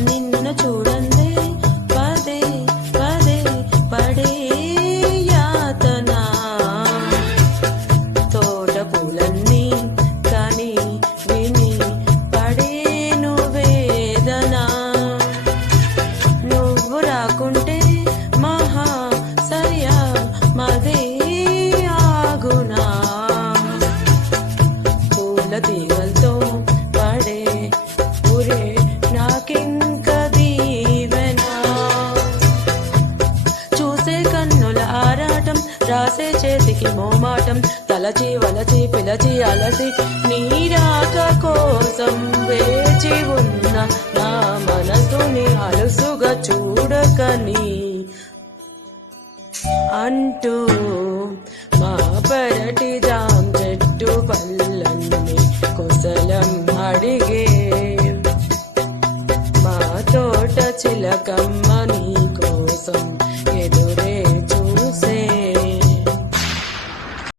నిన్ను చూడందే పదే పదే పడే యాతన తోట పూలన్నీ కని విని పడేను వేదన నువ్వు రాకుంటే మహా సయ్యా మదే ఆగునా పూల తీగలతో పడే పురే నాకింక దీవెనా చూసే కన్నుల ఆరాటం రాసే చేతికి మోమాటం తలచి వలచి పిలచి అలసి నీరాక కోసం వేచి ఉన్న నా మనసుని అలుసుగా చూడకని అంటూ మా పెరటి జాం చెట్టు పళ్ళన్ని కుశలం అడిగే మా తోట చిలకమ్మ